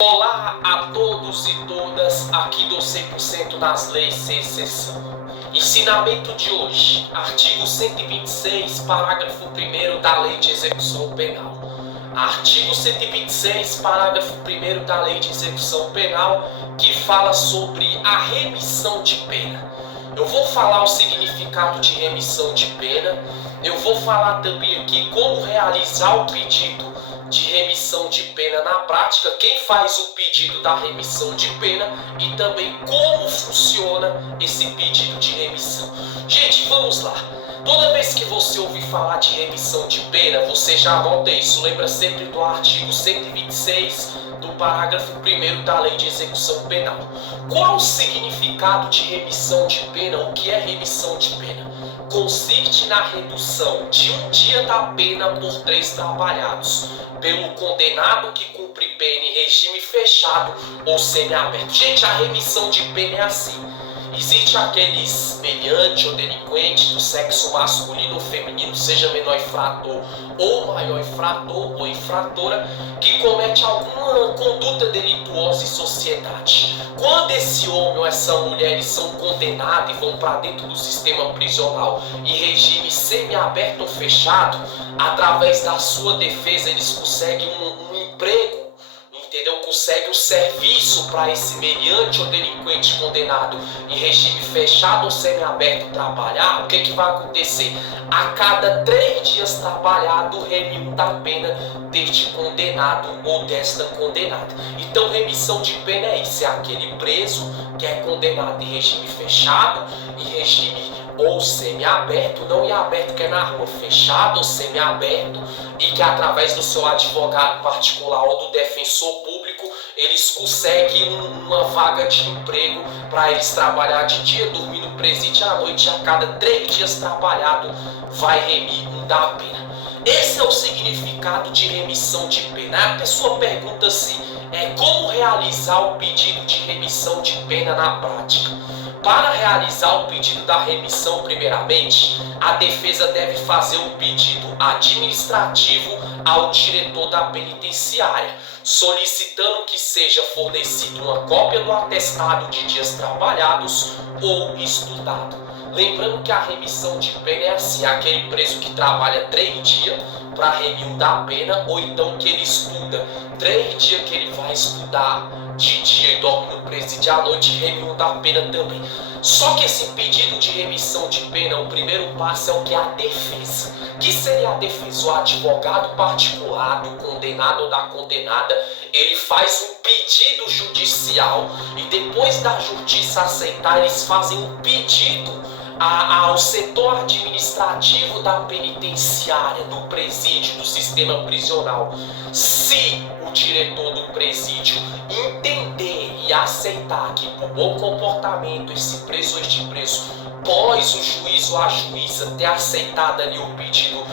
Olá a todos e todas, aqui do 100% das leis sem exceção. Ensinamento de hoje, artigo 126, parágrafo 1º da Lei de Execução Penal. Artigo 126, parágrafo 1º da Lei de Execução Penal, que fala sobre a remissão de pena. Eu vou falar o significado de remissão de pena, eu vou falar também aqui como realizar o pedido de remissão de pena na prática, quem faz o pedido da remissão de pena e também como funciona esse pedido de remissão. Gente, vamos lá. Toda vez que você ouvir falar de remissão de pena, você já anota isso. Lembra sempre do artigo 126 do parágrafo 1º da Lei de Execução Penal. Qual o significado de remissão de pena? O que é remissão de pena? Consiste na redução de um dia da pena por 3 trabalhados pelo condenado que cumpre pena em regime fechado ou semiaberto. Gente, a remissão de pena é assim. Existe aqueles meliante ou delinquente do sexo masculino ou feminino, seja menor infrator ou maior infrator ou infratora, que comete alguma conduta delituosa em sociedade. Quando esse homem ou essa mulher são condenados e vão para dentro do sistema prisional em regime semiaberto ou fechado, através da sua defesa eles conseguem um emprego, entendeu? Consegue um serviço para esse meliante ou delinquente condenado em regime fechado ou semiaberto trabalhar. O que vai acontecer? A cada 3 dias trabalhado, remissão da pena deste condenado ou desta condenada. Então, remissão de pena é isso, é aquele preso que é condenado em regime fechado, em regime ou semiaberto, não em aberto que é na rua, fechado ou semiaberto, e que através do seu advogado particular ou do defensor público, eles conseguem uma vaga de emprego para eles trabalhar de dia, dormir no presídio à noite, e a cada 3 dias trabalhado vai remir da pena. Esse é o significado de remissão de pena. A pessoa pergunta assim, como realizar o pedido de remissão de pena na prática? Para realizar o pedido da remissão, primeiramente, a defesa deve fazer um pedido administrativo ao diretor da penitenciária, solicitando que seja fornecido uma cópia do atestado de dias trabalhados ou estudado. Lembrando que a remissão de pena é assim, aquele preso que trabalha 3 dias para remir da pena, ou então que ele estuda 3 dias que ele vai estudar de dia e dorme no presídio à noite, remissão da pena também. Só que esse pedido de remissão de pena, o primeiro passo é o que? A defesa. Que seria a defesa? O advogado particular do condenado ou da condenada, ele faz um pedido judicial e depois da justiça aceitar, eles fazem um pedido ao setor administrativo da penitenciária, do presídio, do sistema prisional. Se o diretor do presídio entender e aceitar que por bom comportamento esse preso ou este preso, pós o juiz ou a juíza ter aceitado ali o pedido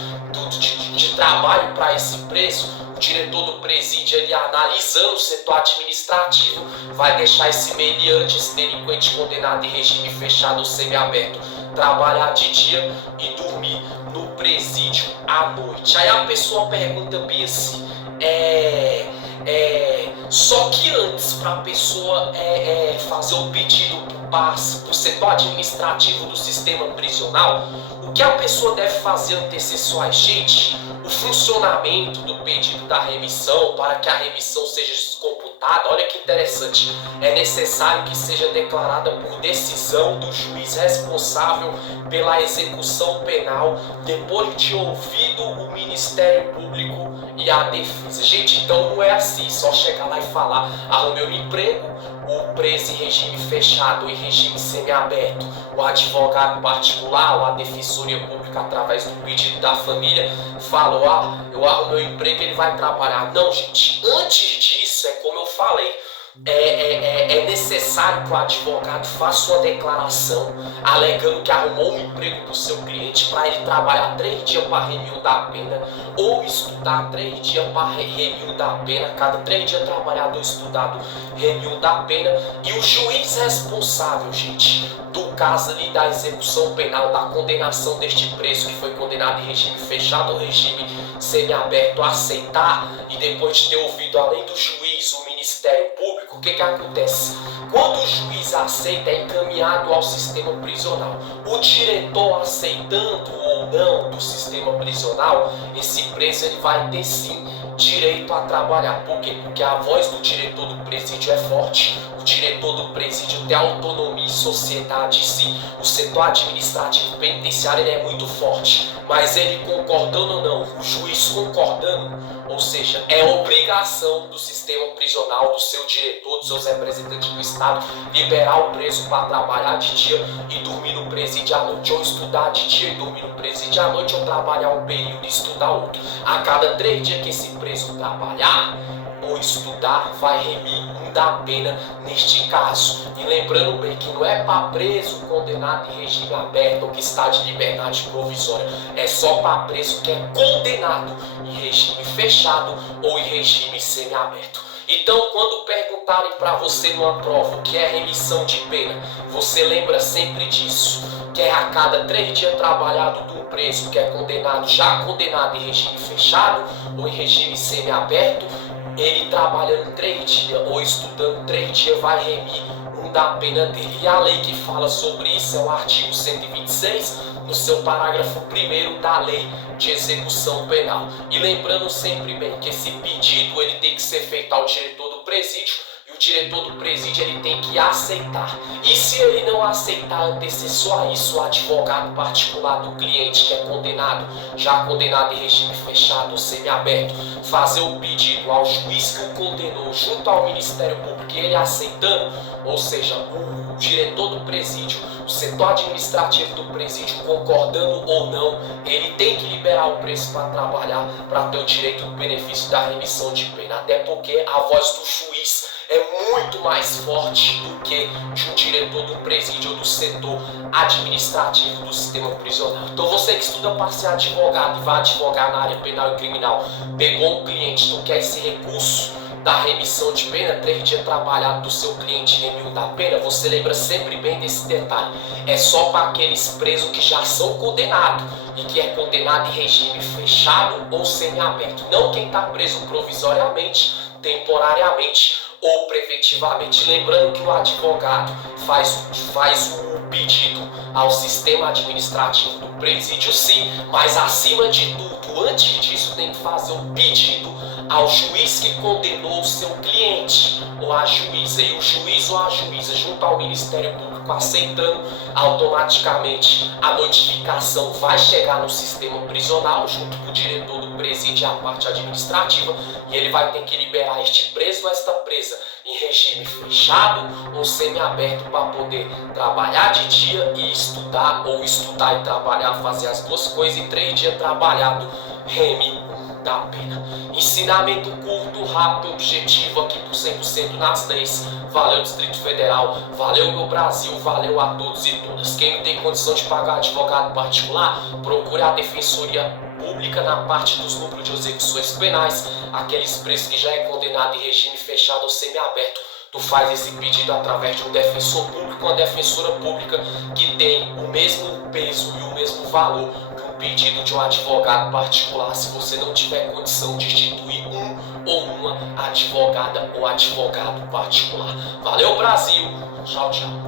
de trabalho para esse preso, o diretor do presídio ali analisando o setor administrativo vai deixar esse meliante, esse delinquente condenado em regime fechado ou semiaberto trabalhar de dia e dormir no presídio à noite. Aí a pessoa pergunta bem assim, só que antes para a pessoa fazer o pedido para o setor administrativo do sistema prisional, o que a pessoa deve fazer antecessões, gente? O funcionamento do pedido da remissão, para que a remissão seja descomputada, olha que interessante, é necessário que seja declarada por decisão do juiz responsável pela execução penal, depois de ouvido o Ministério Público e a defesa. Gente, então não é assim, só chegar lá e falar, arrumei um emprego, o preso em regime fechado, em regime semiaberto, o advogado particular ou a defensoria pública através do pedido da família fala, eu arrumei um emprego, ele vai trabalhar. Não, gente, antes disso, como eu falei, é necessário que o advogado faça uma declaração alegando que arrumou um emprego para o seu cliente para ele trabalhar 3 dias para remir da pena ou estudar 3 dias para remir da pena, cada 3 dias trabalhado ou estudado remir da pena, e o juiz responsável, gente, do caso ali da execução penal, da condenação deste preso que foi condenado em regime fechado ou regime semiaberto, aceitar, e depois de ter ouvido além do juiz, o Ministério Público, o que acontece? Quando o juiz aceita, é encaminhado ao sistema prisional. O diretor aceitando ou não do sistema prisional, esse preso ele vai ter sim direito a trabalhar. Por quê? Porque a voz do diretor do presídio é forte. O diretor do presídio tem autonomia e sociedade em si. O setor administrativo penitenciário ele é muito forte. Mas ele concordando ou não, o juiz concordando, ou seja, é obrigação do sistema prisional, do seu diretor, dos seus representantes do Estado, liberar o preso para trabalhar de dia e dormir no presídio à noite, ou estudar de dia e dormir no presídio à noite, ou trabalhar um período e estudar outro. A cada 3 dias que esse preso trabalhar ou estudar, vai remir da pena neste caso. E lembrando bem que não é para preso condenado em regime aberto ou que está de liberdade provisória, é só para preso que é condenado em regime fechado ou em regime semiaberto. Então, quando perguntarem para você numa prova o que é remissão de pena, você lembra sempre disso, que é a cada 3 dias trabalhado do preso que é condenado, já condenado em regime fechado ou em regime semiaberto, ele trabalhando 3 dias ou estudando 3 dias vai remir da pena dele. E a lei que fala sobre isso é o artigo 126, no seu parágrafo 1º da lei de execução penal. E lembrando sempre bem que esse pedido ele tem que ser feito ao diretor do presídio, e o diretor do presídio ele tem que aceitar. E se ele não aceitar, antecessor a isso, o advogado particular do cliente que é condenado, já condenado em regime fechado ou semiaberto, fazer o pedido ao juiz que o condenou junto ao Ministério Público e ele aceitando, ou seja, o diretor do presídio, o setor administrativo do presídio concordando ou não, ele tem que liberar o preso para trabalhar, para ter o direito do benefício da remissão de pena, até porque a voz do juiz é muito mais forte do que de um diretor do presídio ou do setor administrativo do sistema prisional. Então você que estuda para ser advogado e vai advogar na área penal e criminal, pegou um cliente, tu quer esse recurso da remissão de pena, 3 dias trabalhado do seu cliente remiu da pena, você lembra sempre bem desse detalhe. É só para aqueles presos que já são condenados e que é condenado em regime fechado ou semiaberto. Não quem está preso provisoriamente, temporariamente ou preventivamente. Lembrando que o advogado faz o pedido ao sistema administrativo do presídio, sim, mas acima de tudo, antes disso, tem que fazer um pedido ao juiz que condenou o seu cliente, ou a juíza, e o juiz ou a juíza, junto ao Ministério Público, aceitando, automaticamente a notificação vai chegar no sistema prisional, junto com o diretor do presídio e a parte administrativa, e ele vai ter que liberar este preso ou esta presa em regime fechado ou semiaberto para poder trabalhar de dia e estudar, ou estudar e trabalhar, fazer as duas coisas, em 3 dias trabalhado, reme da pena. Ensinamento curto, rápido, objetivo aqui por 100% nas leis. Valeu Distrito Federal, valeu meu Brasil, valeu a todos e todas. Quem não tem condição de pagar advogado particular, procure a Defensoria Pública na parte dos núcleos de execuções penais, aqueles presos que já é condenado em regime fechado ou semiaberto. Tu faz esse pedido através de um defensor público, uma defensora pública que tem o mesmo peso e o mesmo valor que um pedido de um advogado particular, se você não tiver condição de instituir um ou uma advogada ou advogado particular. Valeu Brasil, tchau, tchau.